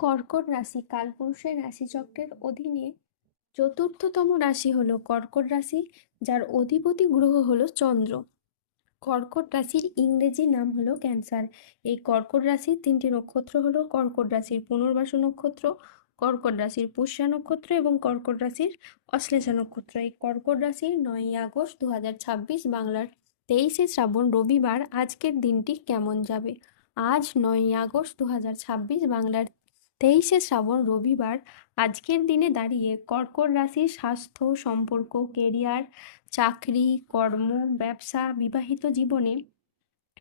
কর্কট রাশি কালপুরুষের রাশিচক্রের অধীনে চতুর্থতম রাশি হলো কর্কট রাশি, যার অধিপতি গ্রহ হলো চন্দ্র। কর্কট রাশির ইংরেজি নাম হলো ক্যান্সার। এই কর্কট রাশির তিনটি নক্ষত্র হলো কর্কট রাশির পুনর্বাসু নক্ষত্র, কর্কট রাশির পুষ্যা নক্ষত্র এবং কর্কট রাশির অশ্লেষা নক্ষত্র। এই কর্কট রাশির 9ই আগস্ট 2026 বাংলার 23শে শ্রাবণ রবিবার আজকের দিনটি কেমন যাবে। আজ 9ই আগস্ট 2026 বাংলার 23শে শ্রাবণ রবিবার আজকের দিনে দাঁড়িয়ে কর্কট রাশির স্বাস্থ্য, সম্পর্ক, কেরিয়ার, চাকরি, কর্ম, ব্যবসা, বিবাহিত জীবনে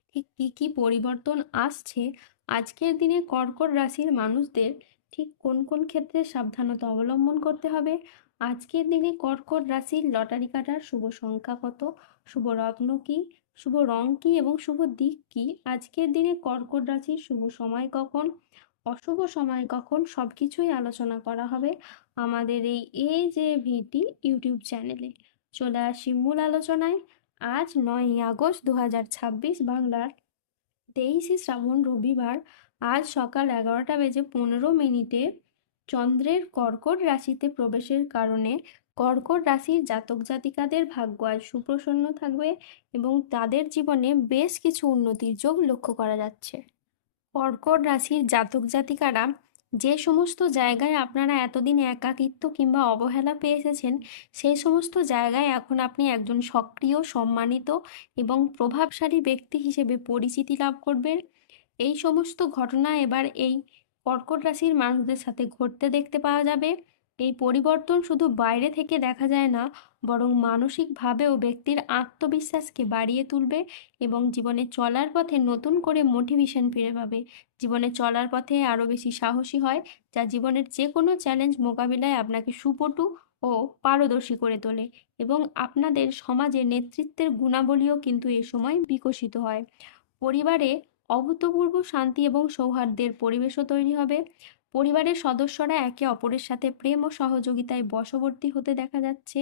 ঠিক কী কী পরিবর্তন আসছে, আজকের দিনে কর্কট রাশির মানুষদের ঠিক কোন কোন ক্ষেত্রে সাবধানতা অবলম্বন করতে হবে, আজকের দিনে কর্কট রাশির লটারি কাটার শুভ সংখ্যা কত, শুভ রত্ন কী, শুভ রং কী এবং শুভ দিক কী, আজকের দিনে কর্কট রাশির শুভ সময় কখন, অশুভ সময় কখন, সব কিছুই আলোচনা করা হবে আমাদের এই যে ভিটি ইউটিউব চ্যানেলে। চলে আসি মূল আলোচনায়। আজ 9ই আগস্ট 2026 বাংলার 23শে শ্রাবণ রবিবার আজ সকাল 11:15 চন্দ্রের কর্কট রাশিতে প্রবেশের কারণে কর্কট রাশির জাতক জাতিকাদের ভাগ্য আজ সুপ্রসন্ন থাকবে এবং তাদের জীবনে বেশ কিছু উন্নতির যোগ লক্ষ্য করা যাচ্ছে। কর্কট রাশির জাতক জাতিকারা যে সমস্ত জায়গায় আপনারা এতদিন একাকিত্ব কিংবা অবহেলা পেয়ে এসেছেন, সেই সমস্ত জায়গায় এখন আপনি একজন সক্রিয়, সম্মানিত এবং প্রভাবশালী ব্যক্তি হিসেবে পরিচিতি লাভ করবেন। এই সমস্ত ঘটনা এবার এই কর্কট রাশির মানুষদের সাথে ঘটতে দেখতে পাওয়া যাবে। এই পরিবর্তন শুধু বাইরে থেকে দেখা যায় না, বরং মানসিকভাবেও ব্যক্তির আত্মবিশ্বাসকে বাড়িয়ে তুলবে এবং জীবনে চলার পথে নতুন করে মোটিভেশন ফিরে পাবে। জীবনে চলার পথে আরও বেশি সাহসী হয়, যা জীবনের যে কোনো চ্যালেঞ্জ মোকাবিলায় আপনাকে সুপটু ও পারদর্শী করে তোলে এবং আপনাদের সমাজে নেতৃত্বের গুণাবলীও কিন্তু এ সময় বিকশিত হয়। পরিবারে অভূতপূর্ব শান্তি এবং সৌহার্দ্যের পরিবেশও তৈরি হবে। পরিবারের সদস্যরা একে অপরের সাথে প্রেম ও সহযোগিতায় বশবর্তী হতে দেখা যাচ্ছে।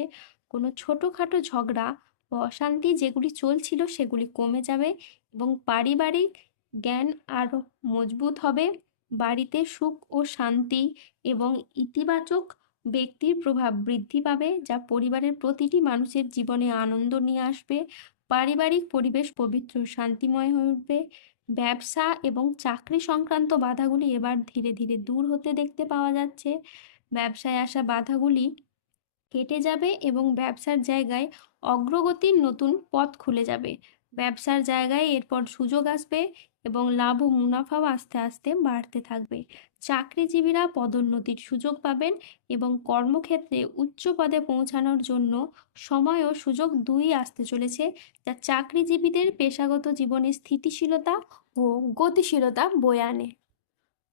কোনো ছোটোখাটো ঝগড়া ও অশান্তি যেগুলি চলছিল সেগুলি কমে যাবে এবং পারিবারিক জ্ঞান আরও মজবুত হবে। বাড়িতে সুখ ও শান্তি এবং ইতিবাচক ব্যক্তির প্রভাব বৃদ্ধি পাবে, যা পরিবারের প্রতিটি মানুষের জীবনে আনন্দ নিয়ে আসবে। পারিবারিক পরিবেশ পবিত্র শান্তিময় হয়ে উঠবে। ব্যবসা এবং চাকরি সংক্রান্ত বাধাগুলি এবার ধীরে ধীরে দূর হতে দেখতে পাওয়া যাচ্ছে। ব্যবসায় আসা বাধাগুলি কেটে যাবে এবং ব্যবসার জায়গায় অগ্রগতির নতুন পথ খুলে যাবে। ব্যবসার জায়গায় এরপর সুযোগ আসবে এবং লাভ ও মুনাফাও আস্তে আস্তে বাড়তে থাকবে। চাকরিজীবীরা পদোন্নতির সুযোগ পাবেন এবং কর্মক্ষেত্রে উচ্চ পদে পৌঁছানোর জন্য সময় ও সুযোগ দুই আসতে চলেছে, যা চাকরিজীবীদের পেশাগত জীবনে স্থিতিশীলতা ও গতিশীলতা বয়ে আনে।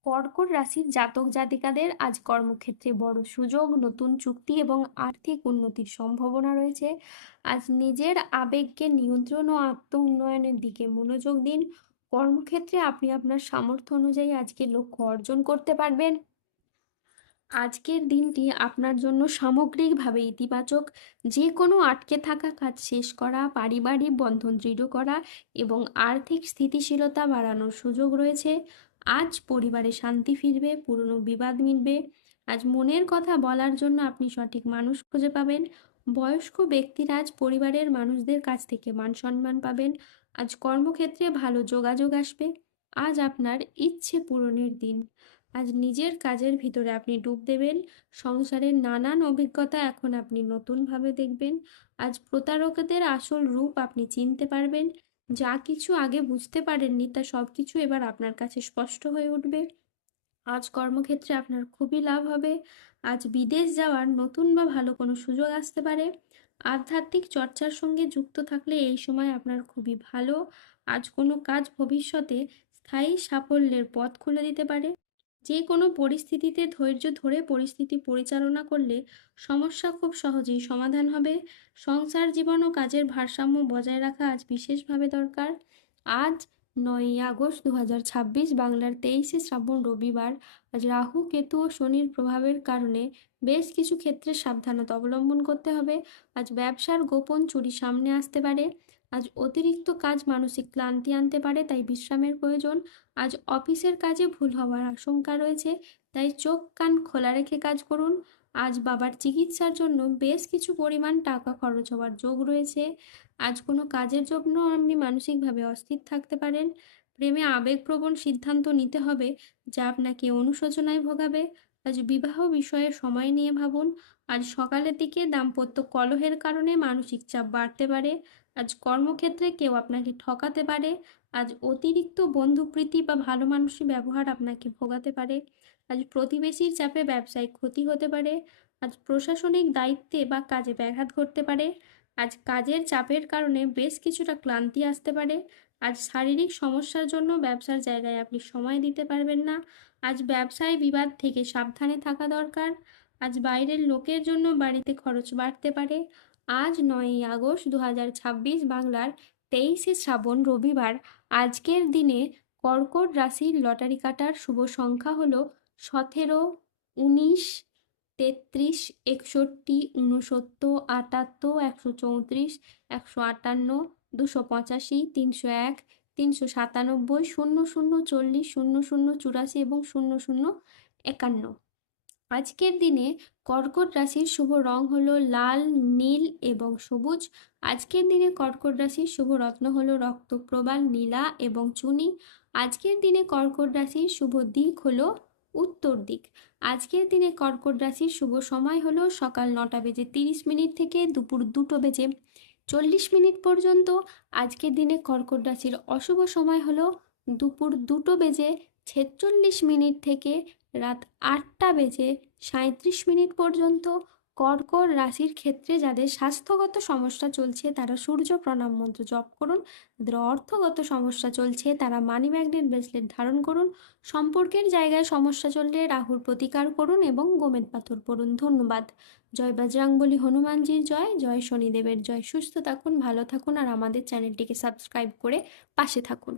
কর্কট রাশির জাতক জাতিকাদের আজ কর্মক্ষেত্রে বড় সুযোগ, নতুন চুক্তি এবং আর্থিক উন্নতির সম্ভাবনা রয়েছে। আজ নিজের আবেগকে নিয়ন্ত্রণ ও আত্ম উন্নয়নের দিকে মনোযোগ দিন। কর্মক্ষেত্রে আপনি আপনার সামর্থ্য অনুযায়ী আজকে লক্ষ্য অর্জন করতে পারবেন। আজকের দিনটি আপনার জন্য সামগ্রিকভাবে ইতিবাচক। যে কোনো আটকে থাকা কাজ শেষ করা, পারিবারিক বন্ধন দৃঢ় করা এবং আর্থিক স্থিতিশীলতা বাড়ানোর সুযোগ রয়েছে। আজ পরিবারে শান্তি ফিরবে, পুরনো বিবাদ মিটবে। আজ মনের কথা বলার জন্য আপনি সঠিক মানুষ খুঁজে পাবেন। বয়স্ক ব্যক্তিরা আজ পরিবারের মানুষদের কাছ থেকে মান সম্মান পাবেন। আজ কর্মক্ষেত্রে ভালো যোগাযোগ আসবে। আজ আপনার ইচ্ছে পূরণের দিন। আজ নিজের কাজের ভিতরে আপনি ডুব দেবেন। সংসারের নানান অভিজ্ঞতা এখন আপনি নতুনভাবে দেখবেন। আজ প্রতারকদের আসল রূপ আপনি চিনতে পারবেন। যা কিছু আগে বুঝতে পারেননি তা সব কিছু এবার আপনার কাছে স্পষ্ট হয়ে উঠবে। আজ কর্মক্ষেত্রে আপনার খুবই লাভ হবে। আজ বিদেশ যাওয়ার নতুন বা ভালো কোনো সুযোগ আসতে পারে। আধ্যাত্মিক চর্চার সঙ্গে যুক্ত থাকলে এই সময় আপনার খুবই ভালো। আজ কোনো কাজ ভবিষ্যতে স্থায়ী সাফল্যের পথ খুলে দিতে পারে। যে কোনো পরিস্থিতিতে ধৈর্য ধরে পরিস্থিতি পরিচালনা করলে সমস্যা খুব সহজেই সমাধান হবে। সংসার জীবন ও কাজের ভারসাম্য বজায় রাখা আজ বিশেষভাবে দরকার। আজ 9ই আগস্ট 2026 বাংলার 23শে শ্রাবণ রবিবার আজ রাহু, কেতু ও শনির প্রভাবের কারণে বেশ কিছু ক্ষেত্রে সাবধানতা অবলম্বন করতে হবে। আজ ব্যবসার গোপন চুরি সামনে আসতে পারে। আজ অতিরিক্ত কাজ মানসিক ক্লান্তি আনতে পারে, তাই বিশ্রামের প্রয়োজন। আজ অফিসের কাজে ভুল হওয়ার আশঙ্কা রয়েছে, তাই চোখ কান খোলা রেখে কাজ করুন। আজ বাবার চিকিৎসার জন্য বেশ কিছু পরিমাণ টাকা খরচ হওয়ার যোগ রয়েছে। আজ কোনো কাজের জন্য আপনি মানসিকভাবে অস্থির থাকতে পারেন। প্রেমে আবেগপ্রবণ সিদ্ধান্ত নিতে হবে, যা আপনাকে অনুশোচনায় ভোগাবে। আজ বিবাহ বিষয়ে সময় নিয়ে ভাবুন। আজ সকালের দিকে দাম্পত্য কলহের কারণে মানসিক চাপ বাড়তে পারে। আজ কর্মক্ষেত্রে কেউ আপনাকে ঠকাতে পারে। আজ অতিরিক্ত বন্ধুপ্রীতি বা ভালো মানুষের ব্যবহার আপনাকে ভোগাতে পারে। আজ প্রতিবেশীর চাপে ব্যবসায়িক ক্ষতি হতে পারে। আজ প্রশাসনিক দায়িত্বে বা কাজে ব্যাঘাত ঘটতে পারে। আজ কাজের চাপের কারণে বেশ কিছুটা ক্লান্তি আসতে পারে। আজ শারীরিক সমস্যার জন্য ব্যবসার জায়গায় আপনি সময় দিতে পারবেন না। আজ ব্যবসায় বিবাদ থেকে সাবধানে থাকা দরকার। আজ বাইরের লোকের জন্য বাড়িতে খরচ বাড়তে পারে। আজ 9ই আগস্ট 2026 বাংলার 23শে শ্রাবণ রবিবার। আজকের দিনে কর্কট রাশির লটারি কাটার শুভ সংখ্যা হলো 17, 19, 33, 61, 69, 78, 134, 158, 285, 301, 397, 00, 40, 00, 84 এবং 0051। আজকের দিনে কর্কট রাশির শুভ রং হলো লাল, নীল এবং সবুজ। আজকের দিনে কর্কট রাশির শুভ রত্ন হলো রক্তপ্রবাল, নীলা এবং চুনি। আজকের দিনে কর্কট রাশির শুভ দিক হলো উত্তর দিক। আজকের দিনে কর্কট রাশির শুভ সময় হলো সকাল 9:30 থেকে দুপুর 2:40 পর্যন্ত। আজকের দিনে কর্কট রাশির অশুভ সময় হলো দুপুর 2:46 থেকে রাত 8:37 পর্যন্ত। কর্কট রাশির ক্ষেত্রে যাদের স্বাস্থ্যগত সমস্যা চলছে তারা সূর্য প্রণাম মন্ত্র জপ করুন। যাদের অর্থগত সমস্যা চলছে তারা মানি ম্যাগনেট ব্রেসলেট ধারণ করুন। সম্পর্কের জায়গায় সমস্যা চললে রাহুর প্রতিকার করুন এবং গোমেদ পাথর পরুন। ধন্যবাদ। জয় বজরংবলী, হনুমানজির জয়, জয় শনিদেবের জয়। সুস্থ থাকুন, ভালো থাকুন আর আমাদের চ্যানেলটিকে সাবস্ক্রাইব করে পাশে থাকুন।